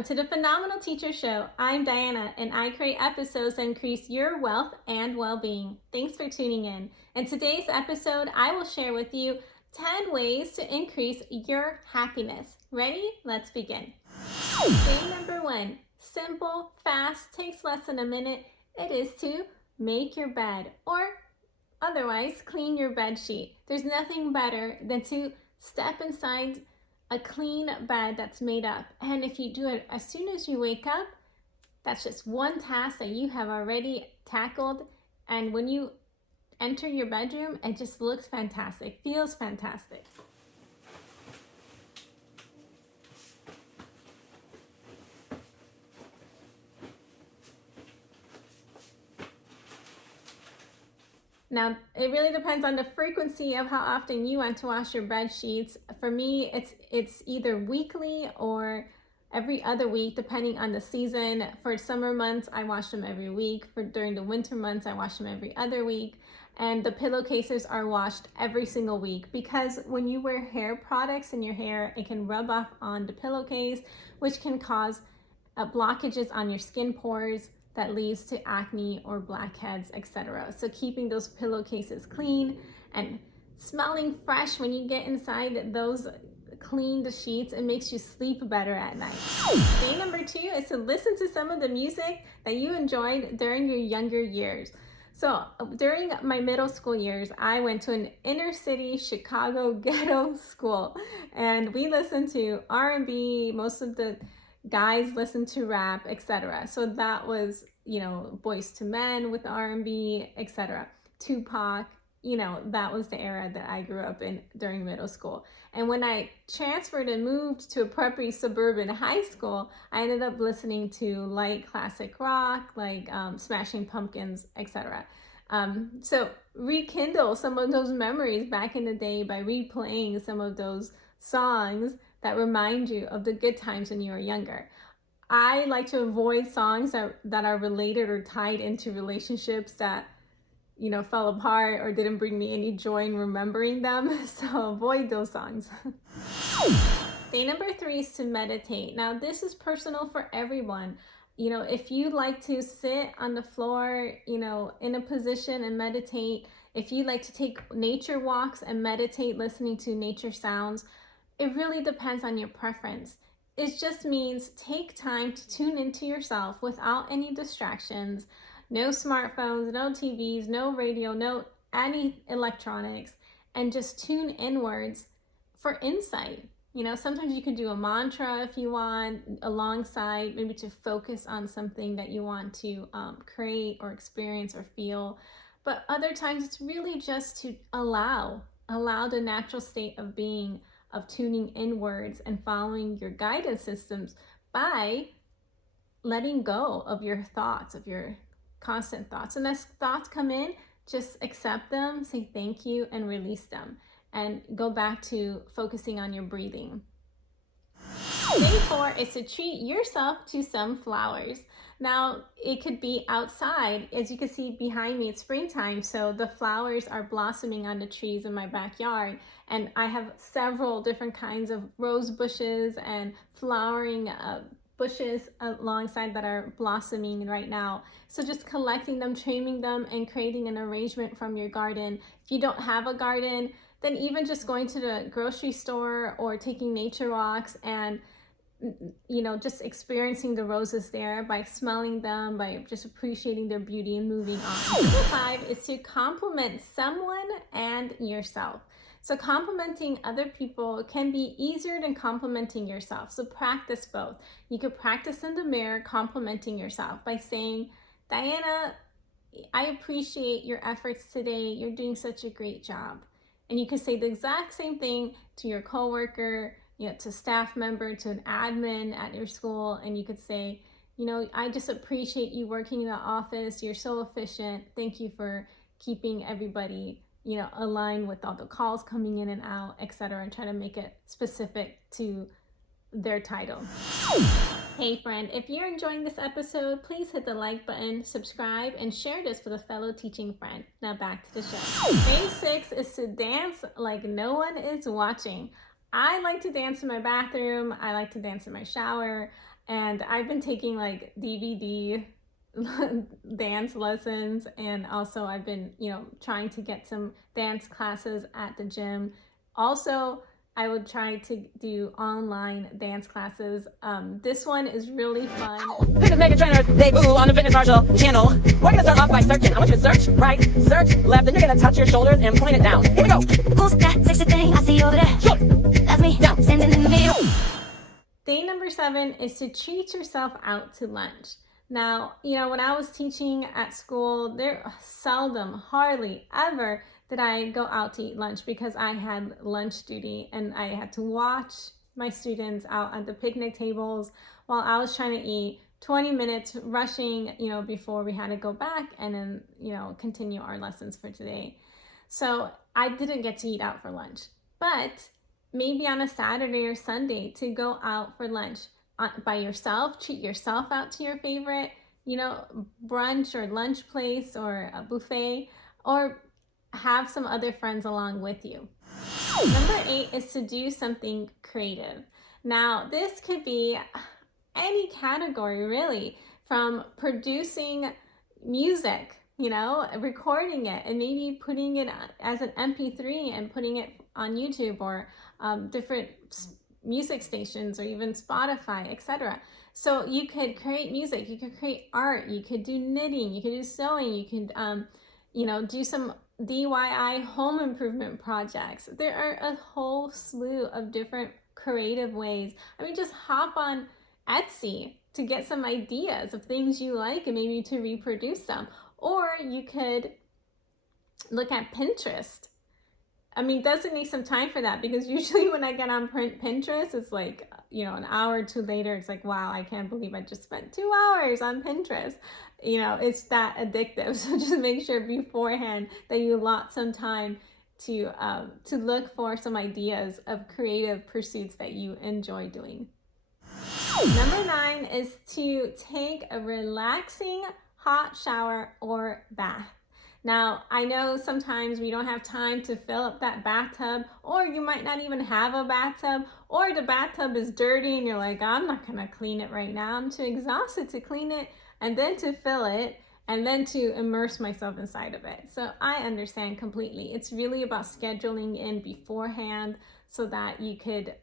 Welcome to the Phenomenal Teacher Show. I'm Diana, and I create episodes that increase your wealth and well-being. Thanks for tuning in. In today's episode, I will share with you 10 ways to increase your happiness. Ready? Let's begin. Way number 1, simple, fast, takes less than a minute. It is to make your bed, or otherwise clean your bed sheet. There's nothing better than to step inside a clean bed that's made up. And if you do it as soon as you wake up, that's just one task that you have already tackled. And when you enter your bedroom, it just looks fantastic, feels fantastic. Now, it really depends on the frequency of how often you want to wash your bed sheets. For me, it's either weekly or every other week, depending on the season. For summer months, I wash them every week. During the winter months, I wash them every other week. And the pillowcases are washed every single week, because when you wear hair products in your hair, it can rub off on the pillowcase, which can cause blockages on your skin pores that leads to acne or blackheads, etc. So keeping those pillowcases clean and smelling fresh when you get inside those cleaned sheets, it makes you sleep better at night. Day number 2 is to listen to some of the music that you enjoyed during your younger years. So during my middle school years, I went to an inner city Chicago ghetto school, and we listened to R&B. Most of the guys listened to rap, etc. So that was, Boys to Men with R&B, etc. Tupac, that was the era that I grew up in during middle school. And when I transferred and moved to a preppy suburban high school, I ended up listening to light classic rock, like Smashing Pumpkins, etc. So rekindle some of those memories back in the day by replaying some of those songs that remind you of the good times when you were younger. I like to avoid songs that are related or tied into relationships that, fell apart or didn't bring me any joy in remembering them. So avoid those songs. Day number 3 is to meditate. Now, this is personal for everyone. If you like to sit on the floor, in a position and meditate, if you like to take nature walks and meditate, listening to nature sounds, it really depends on your preference. It just means take time to tune into yourself without any distractions, no smartphones, no TVs, no radio, no any electronics, and just tune inwards for insight. Sometimes you can do a mantra if you want, alongside maybe to focus on something that you want to create or experience or feel. But other times it's really just to allow the natural state of being, of tuning inwards and following your guidance systems by letting go of your thoughts, of your constant thoughts. And as thoughts come in, just accept them, say thank you, and release them. And go back to focusing on your breathing. Day 4 is to treat yourself to some flowers. Now, it could be outside. As you can see behind me, it's springtime, so the flowers are blossoming on the trees in my backyard. And I have several different kinds of rose bushes and flowering bushes alongside that are blossoming right now. So just collecting them, trimming them, and creating an arrangement from your garden. If you don't have a garden, then even just going to the grocery store or taking nature walks and just experiencing the roses there by smelling them, by just appreciating their beauty and moving on. Number 5 is to compliment someone and yourself. So complimenting other people can be easier than complimenting yourself. So practice both. You could practice in the mirror complimenting yourself by saying, Diana, I appreciate your efforts today. You're doing such a great job. And you can say the exact same thing to your coworker, to staff member, to an admin at your school. And you could say, I just appreciate you working in the office. You're so efficient. Thank you for keeping everybody, aligned with all the calls coming in and out, etc. And try to make it specific to their title. Hey friend, if you're enjoying this episode, please hit the like button, subscribe, and share this with a fellow teaching friend. Now back to the show. Day 6 is to dance like no one is watching. I like to dance in my bathroom. I like to dance in my shower. And I've been taking like DVD dance lessons, and also I've been, trying to get some dance classes at the gym. Also, I would try to do online dance classes. This one is really fun. Fitness mega trainers, they boo on the Fitness Marshall channel. We're gonna start off by searching. I want you to search right, search left, then you're gonna touch your shoulders and point it down. Here we go. Who's that sexy thing I see over there? Shoulders. That's me, Down. standing in the middle. Day number 7 is to treat yourself out to lunch. Now, when I was teaching at school, there seldom, hardly ever did I go out to eat lunch because I had lunch duty and I had to watch my students out at the picnic tables while I was trying to eat. 20 minutes rushing, before we had to go back and then, continue our lessons for today. So I didn't get to eat out for lunch, but maybe on a Saturday or Sunday to go out for lunch by yourself, treat yourself out to your favorite, brunch or lunch place or a buffet, or have some other friends along with you. Number 8 is to do something creative. Now, this could be any category really, from producing music, recording it and maybe putting it as an MP3 and putting it on YouTube or different music stations or even Spotify, etc. So you could create music, you could create art, you could do knitting, you could do sewing, you could do some DIY home improvement projects. There are a whole slew of different creative ways. Just hop on Etsy to get some ideas of things you like and maybe to reproduce them. Or you could look at Pinterest. Designate some time for that, because usually when I get on Pinterest, it's like, an hour or two later, it's like, wow, I can't believe I just spent 2 hours on Pinterest. It's that addictive. So just make sure beforehand that you allot some time to look for some ideas of creative pursuits that you enjoy doing. Number 9 is to take a relaxing hot shower or bath. Now, I know sometimes we don't have time to fill up that bathtub, or you might not even have a bathtub, or the bathtub is dirty and you're like, I'm not gonna clean it right now. I'm too exhausted to clean it and then to fill it and then to immerse myself inside of it. So I understand completely. It's really about scheduling in beforehand so that you could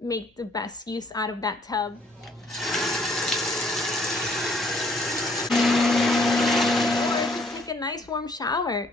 make the best use out of that tub. Nice warm shower,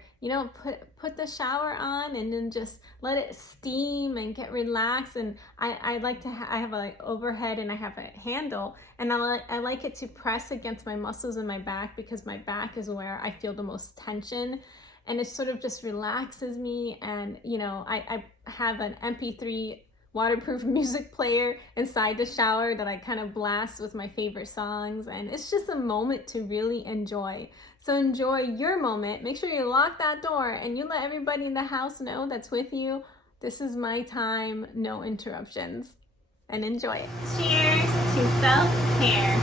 put the shower on and then just let it steam and get relaxed. And I like to I have a overhead and I have a handle, and I like it to press against my muscles in my back, because my back is where I feel the most tension, and it sort of just relaxes me. And I have an MP3 waterproof music player inside the shower that I kind of blast with my favorite songs, and it's just a moment to really enjoy. So enjoy your moment. Make sure you lock that door and you let everybody in the house know that's with you. This is my time, no interruptions, and enjoy it. Cheers to self-care.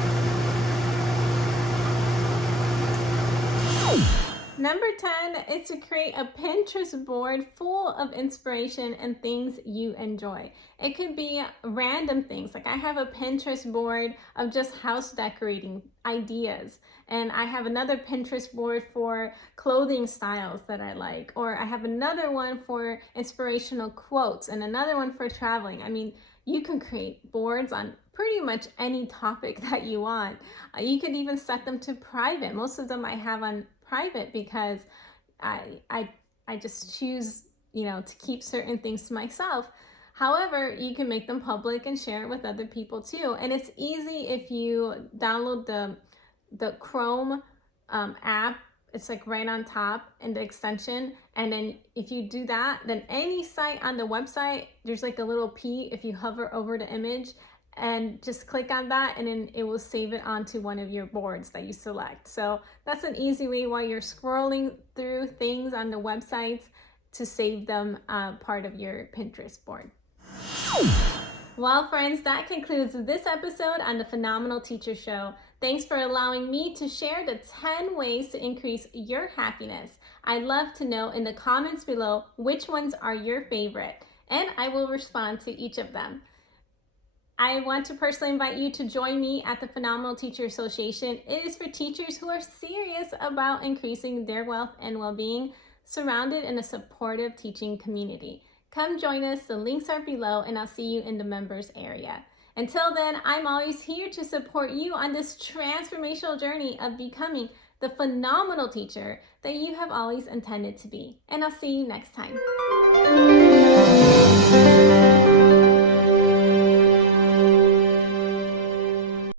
Number 10 is to create a Pinterest board full of inspiration and things you enjoy. It could be random things. Like I have a Pinterest board of just house decorating ideas. And I have another Pinterest board for clothing styles that I like. Or I have another one for inspirational quotes and another one for traveling. You can create boards on pretty much any topic that you want. You could even set them to private. Most of them I have on private because I just choose, to keep certain things to myself. However, you can make them public and share it with other people too. And it's easy if you download the Chrome app. It's like right on top in the extension. And then if you do that, then any site on the website, there's like a little P if you hover over the image, and just click on that, and then it will save it onto one of your boards that you select. So that's an easy way while you're scrolling through things on the websites to save them part of your Pinterest board. Well, friends, that concludes this episode on the Phenomenal Teacher Show. Thanks for allowing me to share the 10 ways to increase your happiness. I'd love to know in the comments below which ones are your favorite, and I will respond to each of them. I want to personally invite you to join me at the Phenomenal Teacher Association. It is for teachers who are serious about increasing their wealth and well-being, surrounded in a supportive teaching community. Come join us. The links are below, and I'll see you in the members area. Until then, I'm always here to support you on this transformational journey of becoming the phenomenal teacher that you have always intended to be. And I'll see you next time.